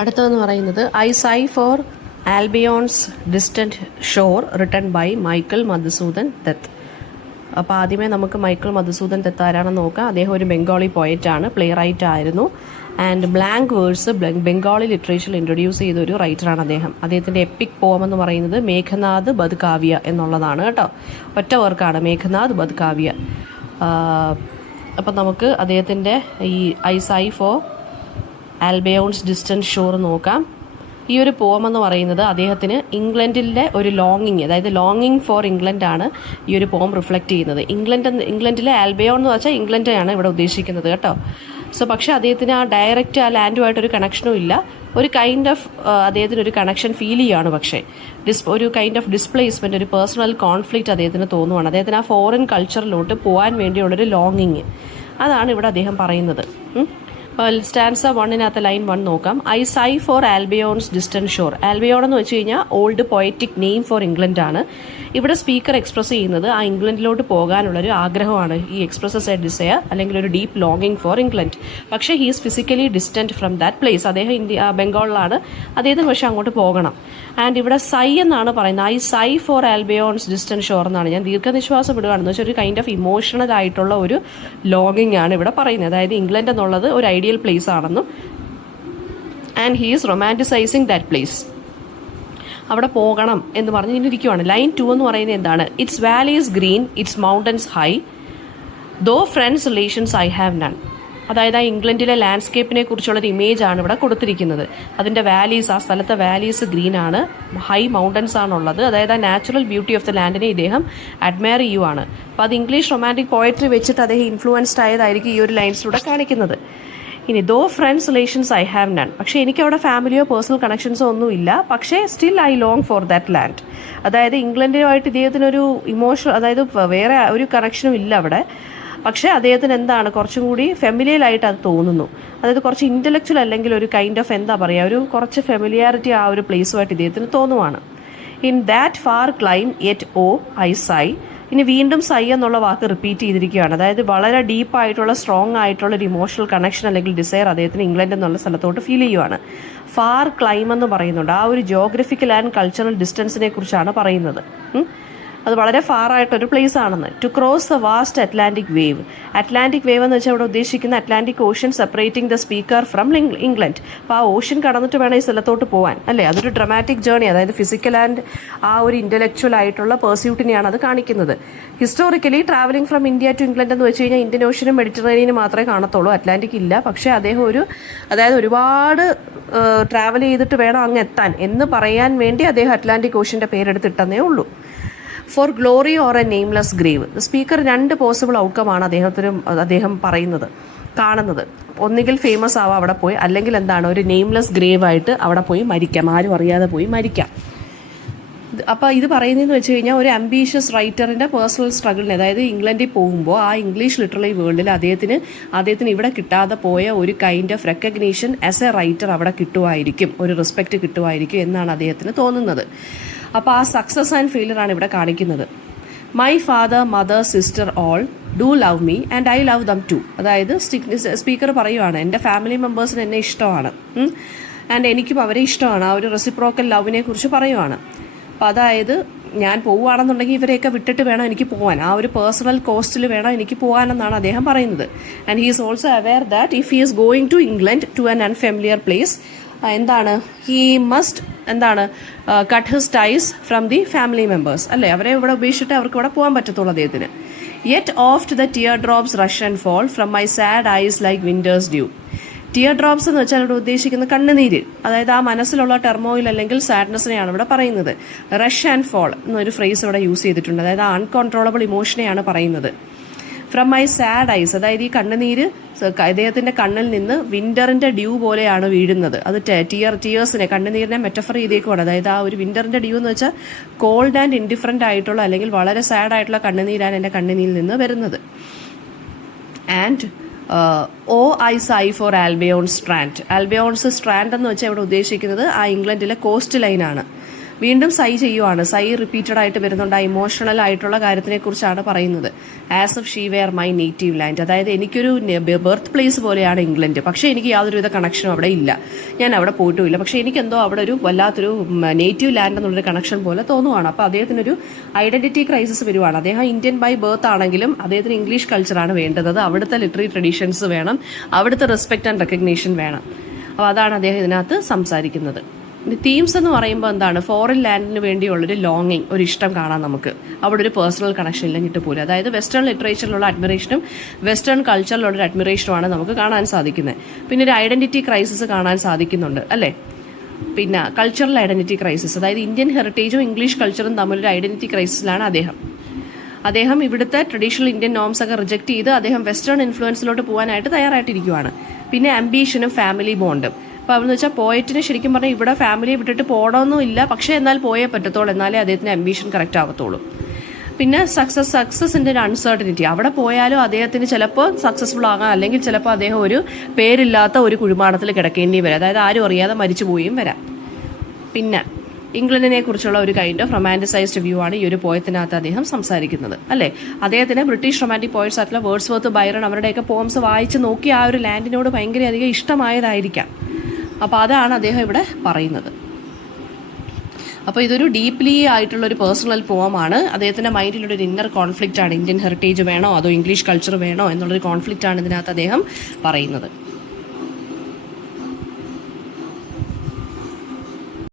അടുത്തതെന്ന് പറയുന്നത് I sigh for Albion's distant shore written by Michael Madhusudan Dutt. അപ്പോൾ ആദ്യമേ നമുക്ക് മൈക്കിൾ മധുസൂദൻ ദത്ത് ആരാണെന്ന് നോക്കാം. അദ്ദേഹം ഒരു ബംഗാളി പോയറ്റാണ്, പ്ലേ റൈറ്റ് ആയിരുന്നു. ആൻഡ് ബ്ലാങ്ക് വേഴ്സ് ബംഗാളി ലിറ്ററേച്ചറിൽ ഇൻട്രൊഡ്യൂസ് ചെയ്ത ഒരു റൈറ്ററാണ് അദ്ദേഹം. അദ്ദേഹത്തിൻ്റെ എപ്പിക് പോം എന്ന് പറയുന്നത് മേഘനാഥ് ബദ് കാവ്യ എന്നുള്ളതാണ് കേട്ടോ. ഒറ്റ വർക്കാണ് മേഘനാഥ് ബദ് കാവ്യ. അപ്പം നമുക്ക് അദ്ദേഹത്തിൻ്റെ ഈ I sigh for Albion's distant shore നോക്കാം. ഈ ഒരു പോം എന്ന് പറയുന്നത് അദ്ദേഹത്തിന് ഇംഗ്ലണ്ടിലെ ഒരു ലോങ്ങിങ്, അതായത് ലോങ്ങിങ് ഫോർ ഇംഗ്ലണ്ടാണ് ഈ ഒരു പോം റിഫ്ലക്റ്റ് ചെയ്യുന്നത്. ഇംഗ്ലണ്ടിലെ ആൽബിയോൺ എന്ന് വെച്ചാൽ ഇംഗ്ലണ്ടാണ് ഇവിടെ ഉദ്ദേശിക്കുന്നത് കേട്ടോ. സോ പക്ഷേ അദ്ദേഹത്തിന് ആ ഡയറക്റ്റ് ആ ലാൻഡുമായിട്ടൊരു കണക്ഷനും ഇല്ല. ഒരു കൈൻഡ് ഓഫ് അദ്ദേഹത്തിന് ഒരു കണക്ഷൻ ഫീൽ ചെയ്യുകയാണ്. പക്ഷേ ഒരു കൈൻഡ് ഓഫ് ഡിസ്പ്ലേസ്മെൻറ്റ്, ഒരു പേഴ്സണൽ കോൺഫ്ലിക്റ്റ് അദ്ദേഹത്തിന് തോന്നുവാണ്. അദ്ദേഹത്തിന് ആ ഫോറിൻ കൾച്ചറിലോട്ട് പോകാൻ വേണ്ടിയുള്ളൊരു ലോങ്ങിങ്, അതാണ് ഇവിടെ അദ്ദേഹം പറയുന്നത്. സ്റ്റാൻസ 1 ലൈൻ 1 നോക്കാം. I sigh for Albion's distant shore. Albion എന്ന് വെച്ച് കഴിഞ്ഞാൽ old poetic name for England ആണ്. ഇവിടെ സ്പീക്കർ എക്സ്പ്രസ് ചെയ്യുന്നത് ആ ഇംഗ്ലണ്ടിലോട്ട് പോകാനുള്ളൊരു ആഗ്രഹമാണ്. ഈ എക്സ്പ്രസസ് എ ഡിസയർ അല്ലെങ്കിൽ ഒരു ഡീപ്പ് ലോങ്ങിങ് ഫോർ ഇംഗ്ലണ്ട്. പക്ഷേ he is physically distant from that place. അദ്ദേഹം ബംഗാളിലാണ്, അദ്ദേഹത്തിന് പക്ഷേ അങ്ങോട്ട് പോകണം. ആൻഡ് ഇവിടെ സൈ എന്നാണ് പറയുന്നത്. I sigh for Albion's distant shore എന്നാണ്. ഞാൻ ദീർഘനിശ്വാസം ഇടുകയാണെന്ന് വെച്ചാൽ ഒരു കൈൻഡ് ഓഫ് ഇമോഷണൽ ആയിട്ടുള്ള ഒരു ലോങ്ങിങ് ആണ് ഇവിടെ പറയുന്നത്. അതായത് ഇംഗ്ലണ്ട് എന്നുള്ളത് ഒരു ഐഡിയൽ പ്ലേസ് ആണെന്നും and he is romanticising that place. അവിടെ പോകണം എന്ന് പറഞ്ഞ് ഇരിക്കുവാണ്. ലൈൻ 2 എന്ന് പറയുന്നത് എന്താണ്? It's valleys green, it's mountains high, though friends relations I have none. അതായത് ആ ഇംഗ്ലണ്ടിലെ ലാൻഡ്സ്കേപ്പിനെ കുറിച്ചുള്ളൊരു ഇമേജ് ആണ് ഇവിടെ കൊടുത്തിരിക്കുന്നത്. അതിൻ്റെ വാലീസ്, ആ സ്ഥലത്തെ വാലീസ് ഗ്രീൻ ആണ്, ഹൈ മൗണ്ടൻസ് ആണുള്ളത്. അതായത് ആ നാച്ചുറൽ ബ്യൂട്ടി ഓഫ് ദ ലാൻഡിനെ ഇദ്ദേഹം അഡ്മയർ ചെയ്യുവാണ്. അപ്പോൾ അത് ഇംഗ്ലീഷ് റൊമാൻറ്റിക് പോയട്രി വെച്ചിട്ട് അദ്ദേഹം ഇൻഫ്ലുവൻസ്ഡ് ആയതായിരിക്കും ഈ ഒരു ലൈൻസിലൂടെ കാണിക്കുന്നത്. ഇനി though friends relations I have none. പക്ഷേ എനിക്കവിടെ ഫാമിലിയോ പേഴ്സണൽ കണക്ഷൻസോ ഒന്നും ഇല്ല. പക്ഷേ still I long for that land. അതായത് ഇംഗ്ലണ്ടുമായിട്ട് ഇദ്ദേഹത്തിനൊരു ഇമോഷണൽ, അതായത് വേറെ ഒരു കണക്ഷനും ഇല്ല അവിടെ. പക്ഷേ അദ്ദേഹത്തിന് എന്താണ് കുറച്ചും കൂടി ഫെമിലിയലായിട്ട് അത് തോന്നുന്നു. അതായത് കുറച്ച് ഇൻ്റലക്ച്വൽ അല്ലെങ്കിൽ ഒരു കൈൻഡ് ഓഫ് എന്താ പറയുക, ഒരു കുറച്ച് ഫെമിലിയാരിറ്റി ആ ഒരു പ്ലേസുമായിട്ട് ഇദ്ദേഹത്തിന് തോന്നുവാണ്. In that far clime yet oh I sigh. ഇനി വീണ്ടും സൈ എന്നുള്ള വാക്ക് റിപ്പീറ്റ് ചെയ്തിരിക്കുകയാണ്. അതായത് വളരെ ഡീപ്പായിട്ടുള്ള സ്ട്രോങ് ആയിട്ടുള്ള ഒരു ഇമോഷണൽ കണക്ഷൻ അല്ലെങ്കിൽ ഡിസയർ അദ്ദേഹത്തിന് ഇംഗ്ലണ്ട് എന്നുള്ള സ്ഥലത്തോട്ട് ഫീൽ ചെയ്യുവാണ്. ഫാർ ക്ലൈം എന്ന് പറയുന്നുണ്ട്. ആ ഒരു ജോഗ്രഫിക്കൽ ആൻഡ് കൾച്ചറൽ ഡിസ്റ്റൻസിനെ കുറിച്ചാണ് പറയുന്നത്. അത് വളരെ ഫാർ ആയിട്ടൊരു പ്ലേസ് ആണെന്ന്. To cross the vast Atlantic wave. Atlantic wave എന്ന് വെച്ചാൽ ഇവിടെ ഉദ്ദേശിക്കുന്ന Atlantic ocean separating the speaker from England. അപ്പോൾ ആ ഓഷ്യൻ കടന്നിട്ട് വേണം ഈ സ്ഥലത്തോട്ട് പോകാൻ, അല്ലേ? അതൊരു ഡ്രമാറ്റിക് ജേർണി, അതായത് ഫിസിക്കൽ ആൻഡ് ആ ഒരു ഇൻ്റലക്ച്വൽ ആയിട്ടുള്ള പെർസ്യൂട്ടിനെയാണ് അത് കാണിക്കുന്നത്. Historically travelling from India to England എന്ന് വെച്ച് കഴിഞ്ഞാൽ ഇന്ത്യൻ ഓഷ്യനും മെഡിറ്ററേനിയനും മാത്രമേ കാണത്തുള്ളൂ, അറ്റ്ലാന്റിക് ഇല്ല. പക്ഷേ അദ്ദേഹം അതായത് ഒരുപാട് ട്രാവൽ ചെയ്തിട്ട് വേണം അങ്ങ് എത്താൻ എന്ന് പറയാൻ വേണ്ടി അദ്ദേഹം അറ്റ്ലാന്റിക് ഓഷ്യൻ്റെ പേരെടുത്തിട്ടെന്നേ ഉള്ളൂ. For glory or a nameless grave. Speaker 2 possible ഔട്ട്കമാണ് അദ്ദേഹം പറയുന്നത്, കാണുന്നത്. ഒന്നുകിൽ ഫേമസ് ആവാം അവിടെ പോയി, അല്ലെങ്കിൽ എന്താണ് ഒരു നെയിംലെസ് ഗ്രേവ് ആയിട്ട് അവിടെ പോയി മരിക്കാം, ആരും അറിയാതെ പോയി മരിക്കാം. അപ്പോൾ ഇത് പറയുന്നതെന്ന് വെച്ച് കഴിഞ്ഞാൽ ഒരു അംബീഷ്യസ് റൈറ്ററിൻ്റെ പേഴ്സണൽ സ്ട്രഗിളിന്, അതായത് ഇംഗ്ലണ്ടിൽ പോകുമ്പോൾ ആ ഇംഗ്ലീഷ് ലിറ്റററി വേൾഡിൽ അദ്ദേഹത്തിന് ഇവിടെ കിട്ടാതെ പോയ ഒരു kind of recognition as A writer അവിടെ കിട്ടുമായിരിക്കും, ഒരു റെസ്പെക്റ്റ് കിട്ടുമായിരിക്കും എന്നാണ് അദ്ദേഹത്തിന് തോന്നുന്നത്. അപ്പോൾ ആ സക്സസ് ആൻഡ് ഫെയിലിയർ ആണ് ഇവിടെ കാണിക്കുന്നത്. My father, mother, sister all do love me and I love them too. അതായത് സ്പീക്കർ പറയുവാണ് എൻ്റെ ഫാമിലി മെമ്പേഴ്സിന് എന്നെ ഇഷ്ടമാണ്, ആൻഡ് എനിക്കും അവരെ ഇഷ്ടമാണ്. ആ ഒരു റെസിപ്രോക്കൽ ലവിനെ കുറിച്ച് പറയുവാണ്. അപ്പോൾ അതായത് ഞാൻ പോവുകയാണെന്നുണ്ടെങ്കിൽ ഇവരെയൊക്കെ വിട്ടിട്ട് വേണം എനിക്ക് പോകാൻ, ആ ഒരു പേഴ്സണൽ കോസ്റ്റിൽ വേണം എനിക്ക് പോകാനെന്നാണ് അദ്ദേഹം പറയുന്നത്. And he is also aware that if he is going to England to an unfamiliar place, he must cut his ties from the family members, അല്ലേ? അവരെ ഇവിടെ ഉപേക്ഷിച്ചിട്ട് അവർക്ക് ഇവിടെ പോകാൻ പറ്റത്തുള്ളൂ അദ്ദേഹത്തിന്. Yet oft the tear drops rush and fall from my sad eyes like winter's dew. Tear drops എന്ന് വെച്ചാൽ ഇവിടെ ഉദ്ദേശിക്കുന്ന കണ്ണുനീര്, അതായത് ആ മനസ്സിലുള്ള ടെർമോയിൽ അല്ലെങ്കിൽ സാഡ്നെസ്സിനെയാണ് ഇവിടെ പറയുന്നത്. റഷ് ആൻഡ് ഫോൾ എന്നൊരു ഫ്രേസ് ഇവിടെ യൂസ് ചെയ്തിട്ടുണ്ട്, അതായത് അൺകൺട്രോളബിൾ ഇമോഷനെയാണ് പറയുന്നത്. ഫ്രം മൈ സാഡ് ഐസ്, അതായത് ഈ കണ്ണുനീര് അദ്ദേഹത്തിന്റെ കണ്ണിൽ നിന്ന് വിന്ററിന്റെ ഡ്യൂ പോലെയാണ് വീഴുന്നത്. അത് ടിയേഴ്സിനെ, കണ്ണുനീരിനെ മെറ്റഫർ ചെയ്തേക്കുവാണ്. അതായത് ആ ഒരു വിന്ററിന്റെ ഡ്യൂ എന്ന് വെച്ചാൽ കോൾഡ് ആൻഡ് ഇൻഡിഫറൻ്റ് ആയിട്ടുള്ള അല്ലെങ്കിൽ വളരെ സാഡ് ആയിട്ടുള്ള കണ്ണുനീരാണ് എൻ്റെ കണ്ണുനീരിൽ നിന്ന് വരുന്നത്. And oh I sigh for Albion's strand. Albion's strand എന്ന് വെച്ചാൽ ഇവിടെ ഉദ്ദേശിക്കുന്നത് ആ ഇംഗ്ലണ്ടിലെ കോസ്റ്റ് ലൈനാണ്. വീണ്ടും സൈ ചെയ്യുവാണ്. സൈ റിപ്പീറ്റഡ് ആയിട്ട് വരുന്നുണ്ട്. ആ ഇമോഷണൽ ആയിട്ടുള്ള കാര്യത്തിനെ കുറിച്ചാണ് പറയുന്നത്. As of she were my native land. അതായത് എനിക്കൊരു ബർത്ത് പ്ലേസ് പോലെയാണ് ഇംഗ്ലണ്ട്. പക്ഷേ എനിക്ക് യാതൊരുവിധ കണക്ഷനും അവിടെ ഇല്ല, ഞാൻ അവിടെ പോയിട്ടുമില്ല. പക്ഷേ എനിക്കെന്തോ അവിടെ ഒരു വല്ലാത്തൊരു നേറ്റീവ് ലാൻഡ് എന്നുള്ളൊരു കണക്ഷൻ പോലെ തോന്നുവാണ്. അപ്പോൾ അദ്ദേഹത്തിനൊരു ഐഡന്റിറ്റി ക്രൈസിസ് വരുവാണ്. അദ്ദേഹം ഇന്ത്യൻ ബൈ ബർത്ത് ആണെങ്കിലും അദ്ദേഹത്തിന് ഇംഗ്ലീഷ് കൾച്ചറാണ് വേണ്ടത്, അവിടുത്തെ ലിറ്റററി ട്രഡീഷൻസ് വേണം, അവിടുത്തെ റെസ്പെക്ട് ആൻഡ് റെക്കഗ്നീഷൻ വേണം. അപ്പോൾ അതാണ് അദ്ദേഹം ഇതിനകത്ത് സംസാരിക്കുന്നത്. തീംസ് എന്ന് പറയുമ്പോൾ എന്താണ്, ഫോറിൻ ലാൻഡിന് വേണ്ടിയുള്ളൊരു ലോങ്ങിങ്, ഒരു ഇഷ്ടം കാണാം നമുക്ക്. അവിടെ ഒരു പേഴ്സണൽ കണക്ഷൻ ഇല്ലെങ്കിൽ പോലും, അതായത് വെസ്റ്റേൺ ലിറ്ററേച്ചറിലുള്ള അഡ്മിറേഷനും വെസ്റ്റേൺ കൾച്ചറിലുള്ള ഒരു അഡ്മിറേഷനുമാണ് നമുക്ക് കാണാൻ സാധിക്കുന്നത്. പിന്നെ ഒരു ഐഡന്റിറ്റി ക്രൈസിസ് കാണാൻ സാധിക്കുന്നുണ്ട് അല്ലേ. പിന്നെ കൾച്ചറൽ ഐഡന്റിറ്റി ക്രൈസിസ്, അതായത് ഇന്ത്യൻ ഹെറിറ്റേജും ഇംഗ്ലീഷ് കൾച്ചറും തമ്മിലൊരു ഐഡന്റിറ്റി ക്രൈസിസിലാണ് അദ്ദേഹം ഇവിടുത്തെ ട്രഡീഷണൽ ഇന്ത്യൻ നോംസ് ഒക്കെ റിജക്ട് ചെയ്ത് അദ്ദേഹം വെസ്റ്റേൺ ഇൻഫ്ലുവൻസിലോട്ട് പോകാനായിട്ട് തയ്യാറായിട്ടിരിക്കുകയാണ്. പിന്നെ ആംബിഷനും ഫാമിലി ബോണ്ടും. അപ്പോൾ അതെന്ന് വെച്ചാൽ പോയറ്റിന് ശരിക്കും പറഞ്ഞാൽ ഇവിടെ ഫാമിലിയെ വിട്ടിട്ട് പോകണമെന്നും ഇല്ല, പക്ഷേ എന്നാൽ പോയേ പറ്റത്തുള്ളൂ, എന്നാലേ അദ്ദേഹത്തിന് ആംബിഷൻ കറക്റ്റ് ആവത്തുള്ളൂ. പിന്നെ സക്സസിൻ്റെ ഒരു അൺസർട്ടനിറ്റി, അവിടെ പോയാലും അദ്ദേഹത്തിന് ചിലപ്പോൾ സക്സസ്ഫുൾ ആകാം, അല്ലെങ്കിൽ ചിലപ്പോൾ അദ്ദേഹം ഒരു പേരില്ലാത്ത ഒരു കുഴിമാടത്തിൽ കിടക്കേണ്ടി വരാം, അതായത് ആരും അറിയാതെ മരിച്ചു പോയും വരാം. പിന്നെ ഇംഗ്ലണ്ടിനെ കുറിച്ചുള്ള ഒരു കൈൻഡ് ഓഫ് റൊമാൻറ്റിസൈസ്ഡ് വ്യൂ ആണ് ഈ ഒരു പോയത്തിനകത്ത് അദ്ദേഹം സംസാരിക്കുന്നത് അല്ലേ. അദ്ദേഹത്തിന് ബ്രിട്ടീഷ് റൊമാൻറ്റിക് പോയറ്റ്സ് ആയിട്ടുള്ള വേർഡ്സ്വർത്ത്, ബൈറൺ അവരുടെയൊക്കെ പോംസ് വായിച്ച് നോക്കി ആ ഒരു ലാൻഡിനോട് ഭയങ്കര അധികം ഇഷ്ടമായതായിരിക്കാം. അപ്പോൾ അതാണ് അദ്ദേഹം ഇവിടെ പറയുന്നത്. അപ്പോൾ ഇതൊരു ഡീപ്ലി ആയിട്ടുള്ള ഒരു പേഴ്സണൽ പോമാണ്. അദ്ദേഹത്തിൻ്റെ മൈൻഡിലൊരു ഇന്നർ കോൺഫ്ലിക്റ്റ് ആണ്, ഇന്ത്യൻ ഹെറിറ്റേജ് വേണോ അതോ ഇംഗ്ലീഷ് കൾച്ചർ വേണോ എന്നുള്ളൊരു കോൺഫ്ലിക്റ്റ് ആണ് ഇതിനകത്ത് അദ്ദേഹം പറയുന്നത്.